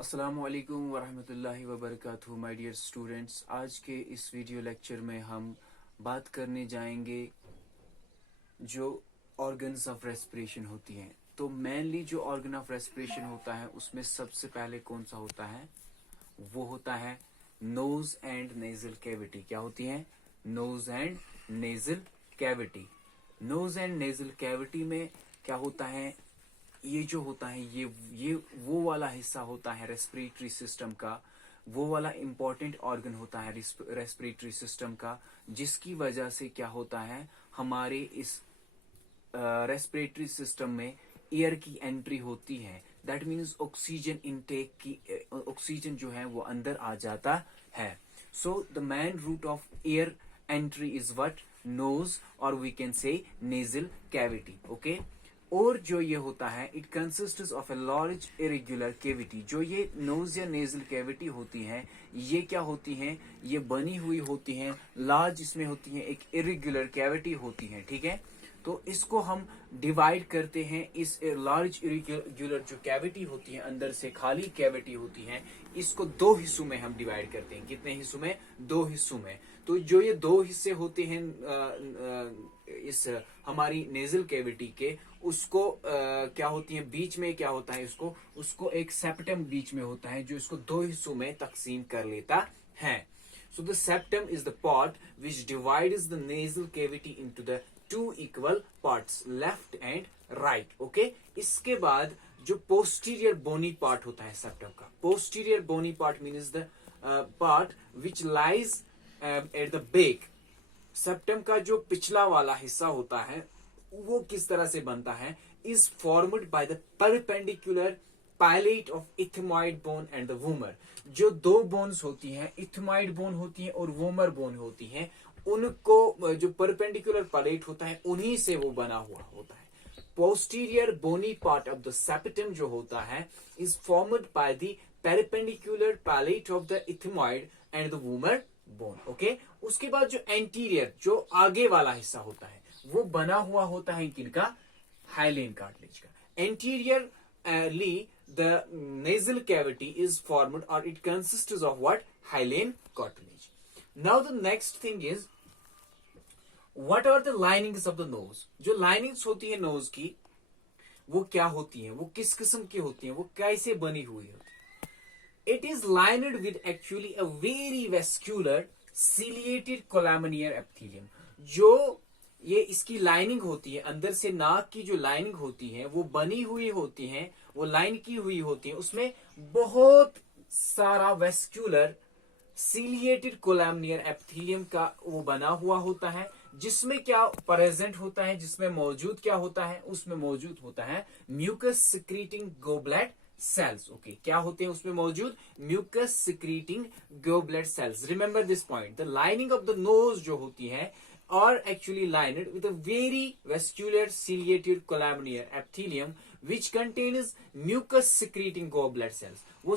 अस्सलामु अलैकुम वरहमतुल्लाहि वबरकातुहू माय डियर स्टूडेंट्स। आज के इस वीडियो लेक्चर में हम बात करने जाएंगे जो ऑर्गन्स ऑफ रेस्पिरेशन होती हैं। तो मेनली जो ऑर्गन ऑफ रेस्पिरेशन होता है उसमें सबसे पहले कौन सा होता है, वो होता है नोज एंड नेजल कैविटी। क्या होती है? Nose and nasal cavity. Nose and nasal cavity में क्या होता है, ये जो होता है ये वो वाला हिस्सा होता है रेस्पिरेटरी सिस्टम का, वो वाला इंपॉर्टेंट ऑर्गन होता है रेस्पिरेटरी सिस्टम का, जिसकी वजह से क्या होता है, हमारे इस रेस्पिरेटरी सिस्टम में एयर की एंट्री होती है। दैट मीन्स ऑक्सीजन इनटेक की, ऑक्सीजन जो है वो अंदर आ जाता है। So the main route of air entry is what? Nose, और we can say nasal cavity. Okay. और जो ये होता है, it consist of a large irregular cavity. जो ये नोज या नेजल कैविटी होती है, ये क्या होती हैं, ये बनी हुई होती हैं लार्ज, इसमें होती है एक इरेगुलर कैविटी होती है। ठीक है, तो इसको हम डिवाइड करते हैं। इस लार्ज इरेगुलर जो कैविटी होती है, अंदर से खाली कैविटी होती है, इसको दो हिस्सों में हम डिवाइड करते हैं। कितने हिस्सों में? दो हिस्सों में। तो जो ये दो हिस्से होते हैं इस हमारी नेजल कैविटी के, उसको क्या होती है, बीच में क्या होता है, उसको एक सेप्टम बीच में होता है जो इसको दो हिस्सों में तकसीम कर लेता है। So the septum is the part which divides the nasal cavity into the two equal parts, left and right. Okay? इसके बाद जो posterior bony part होता है septum का, posterior bony part means the part which lies at the back. septum का जो पिछला वाला हिस्सा होता है वो किस तरह से बनता है? is formed by the perpendicular palate of ethmoid bone and the vomer. जो दो बोन्स होती हैं, इथमाइड बोन होती है और वोमर बोन होती हैं, उनको जो परपेंडिकुलर पैलेट होता है उन्हीं से वो बना हुआ होता है। Posterior bony part of the septum जो होता है is formed by the perpendicular palate of the ethmoid and the vomer bone. Okay. उसके बाद जो एंटीरियर, जो आगे वाला हिस्सा होता है, वो बना हुआ होता है किनका? हाइलेन कार्टिलेज का। Anteriorly the nasal cavity is formed, or it consists of what? Hyaline cartilage. Now the next thing is, what are the linings of the nose? जो linings होती है nose की, वो क्या होती है, वो किस किस्म की होती है, वो कैसे बनी हुई होती है? It is lined with actually a very vascular ciliated columnar epithelium. जो ये इसकी लाइनिंग होती है, अंदर से नाक की जो लाइनिंग होती है वो बनी हुई होती है, वो लाइन की हुई होती है, उसमें बहुत सारा वेस्क्यूलर सीलिएटेड कोलैमिनियर एपिथेलियम का वो बना हुआ होता है, जिसमें क्या प्रेजेंट होता है, जिसमें मौजूद क्या होता है, उसमें मौजूद होता है mucus secreting goblet cells. Okay, क्या होते हैं उसमें मौजूद? Mucus secreting goblet cells. Remember this point, the lining of the nose जो होती है are actually lined with a very vascular ciliated columnar epithelium which contains mucus secreting goblet cells. वो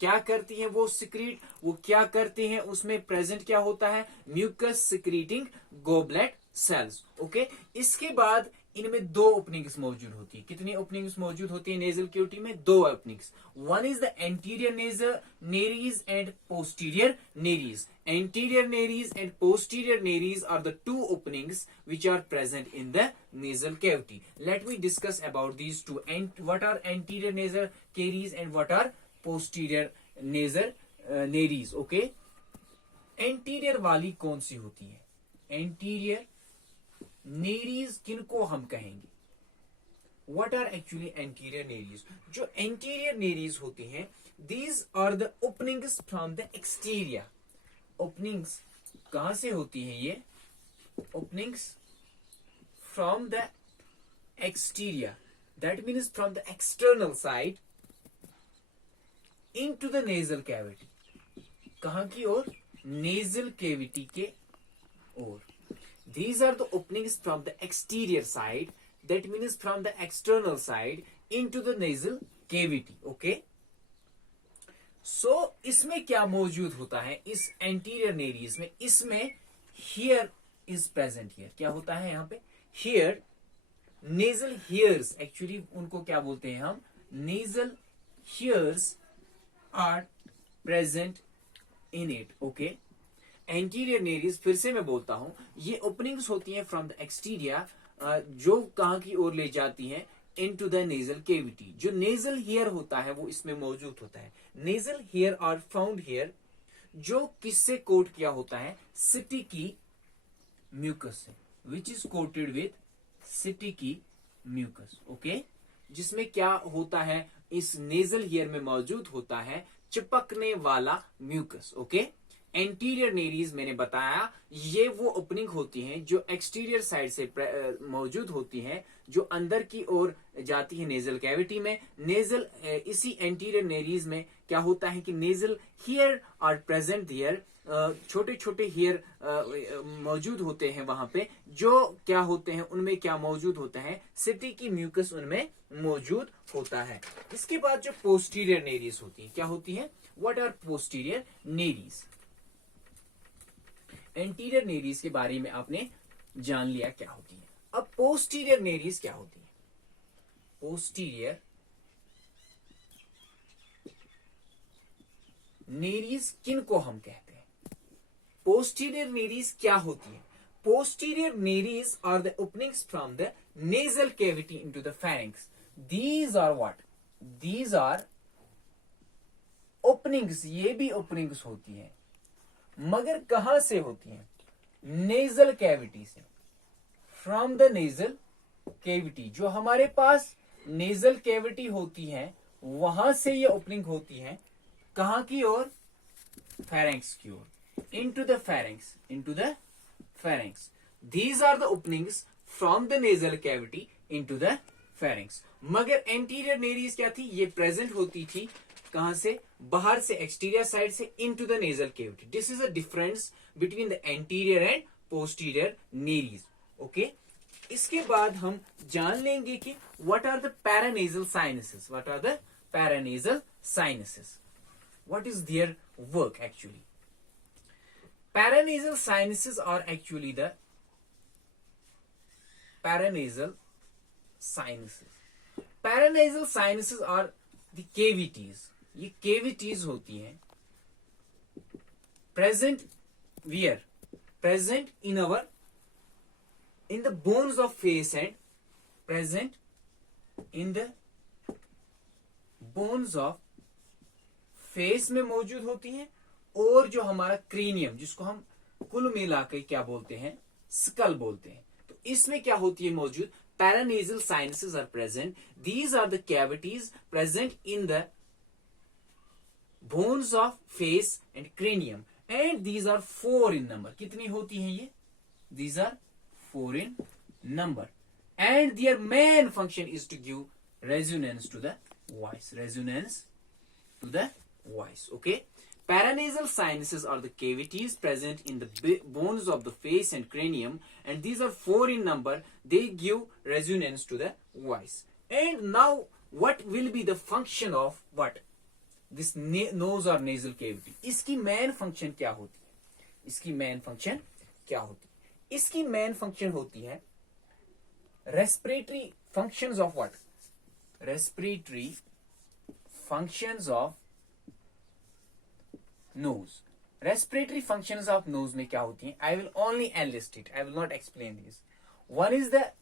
क्या करती हैं? वो secrete, वो क्या करते हैं? उसमें present क्या होता है? mucus secreting goblet cells. Okay. इसके बाद इनमें दो ओपनिंग्स मौजूद होती है। कितनी ओपनिंग्स मौजूद होती है नेजल कैविटी में? दो openings. One is the anterior nasal Nereis and posterior Nereis. Anterior nares and posterior nares are the two openings which are present in the nasal cavity. Let me discuss about these two. And what are anterior nasal caries and what are posterior nasal nares? Okay. Anterior वाली कौन सी होती है? Anterior nares किनको हम कहेंगे? What are actually anterior nares? जो anterior nares होती हैं, these are the openings from the exterior. Openings कहां से होती हैं? ये openings from the exterior, that means from the external side into the nasal cavity. कहां की ओर? नेजल कैविटी के ओर. These are the openings from the exterior side, that means from the external side into the nasal cavity. Okay. So इसमें क्या मौजूद होता है इस एंटीरियर नेरीज में? इसमें हियर इज प्रेजेंट. हियर क्या होता है यहाँ पे? हियर नेजल हियर्स, एक्चुअली उनको क्या बोलते हैं हम? Nasal hairs are present in it. Okay. Anterior nares, फिर से मैं बोलता हूं, ये ओपनिंग्स होती हैं फ्रॉम द एक्सटीरियर, जो कहां की ओर ले जाती हैं, इनटू द नेजल केविटी. जो नेजल हेयर होता है वो इसमें मौजूद होता है. Nasal hair are found here, जो किससे कोट किया होता है, स्टिकी म्यूकस से, which is coated with sticky mucus. Okay, जिसमें क्या होता है, इस नेजल हेयर में मौजूद होता है चिपकने वाला म्यूकस. ओके. एंटीरियर नेरीज मैंने बताया, ये वो ओपनिंग होती हैं जो एक्सटीरियर साइड से मौजूद होती हैं, जो अंदर की ओर जाती है नेजल कैविटी में. नेजल इसी एंटीरियर नेरीज में क्या होता है कि nasal hair are present here, छोटे छोटे हियर मौजूद होते हैं वहां पे, जो क्या होते हैं, उनमें क्या मौजूद होता है, स्टिकी म्यूकस उनमें मौजूद होता है. इसके बाद जो पोस्टीरियर नेरीज होती है, क्या होती है, what are posterior nares. Anterior nares के बारे में आपने जान लिया क्या होती है. अब पोस्टीरियर नेरीज क्या होती है. पोस्टीरियर नेरीज किन को हम कहते हैं. पोस्टीरियर नेरीज क्या होती है. Posterior nares are the openings from the nasal cavity into the pharynx. These are what, these are openings. ये भी ओपनिंग्स होती है, मगर कहां से होती है, नेजल कैविटी से. फ्रॉम द नेजल कैविटी, जो हमारे पास नेजल कैविटी होती है वहां से ये ओपनिंग होती है, कहां की ओर, फेरेंक्स की ओर, into the pharynx, into the pharynx. These are the openings from the nasal cavity into the pharynx. मगर एंटीरियर नेरीज क्या थी, ये प्रेजेंट होती थी कहां से, बाहर से, एक्सटीरियर साइड से, into the nasal cavity. This is a difference between the anterior and posterior nares. Okay. इसके बाद हम जान लेंगे कि what are the paranasal sinuses. What are the paranasal sinuses, what is their work actually. Paranasal sinuses are actually the paranasal sinuses. Paranasal sinuses are the cavities. ये cavities होती हैं present where, present in our, in the bones of face and present in the bones of face में मौजूद होती हैं, और जो हमारा क्रीनियम, जिसको हम कुल मिलाकर क्या बोलते हैं, स्कल बोलते हैं, तो इसमें क्या होती है मौजूद, paranasal sinuses are present. These are the cavities present in the bones of face and cranium, and these are 4 in number. कितनी होती हैं ये, these are 4 in number, and their main function is to give resonance to the voice, resonance to the voice. Okay. Paranasal sinuses are the cavities present in the bones of the face and cranium, and these are 4 in number. They give resonance to the voice. And now what will be the function of what, this knows और nasal cavity. इसकी main function क्या होती है, इसकी main function क्या होती है, इसकी मेन फंक्शन होती है respiratory functions of what, respiratory functions of nose. Respiratory functions of nose में क्या होती हैं, I will only enlist it, I will not explain this. One is the,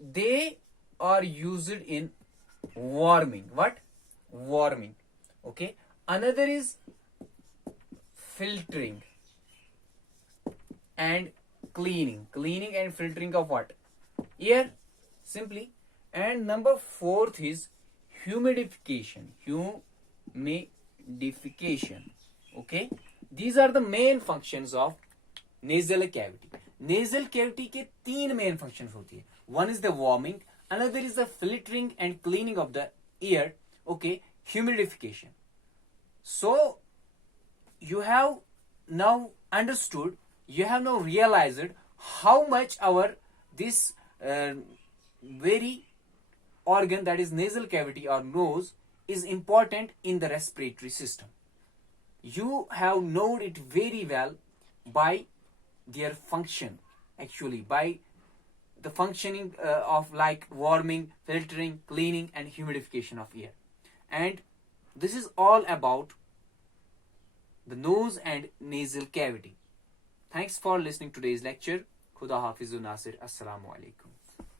they are used in warming, what, warming. Okay. Another is filtering and cleaning, cleaning and filtering of what, air, simply. And number 4th is humidification, humidification. Okay. These are the main functions of nasal cavity. Nasal cavity के 3 main functions होती है. One is the warming, another is the filtering and cleaning of the air. Okay, humidification. So you have now understood, you have now realized how much our this very organ, that is nasal cavity or nose, is important in the respiratory system. You have known it very well by their function, actually by the functioning of like warming, filtering, cleaning and humidification of air. And This is all about the nose and nasal cavity. Thanks for listening to today's lecture. Khuda Hafizu Nasir. Assalamu alaikum.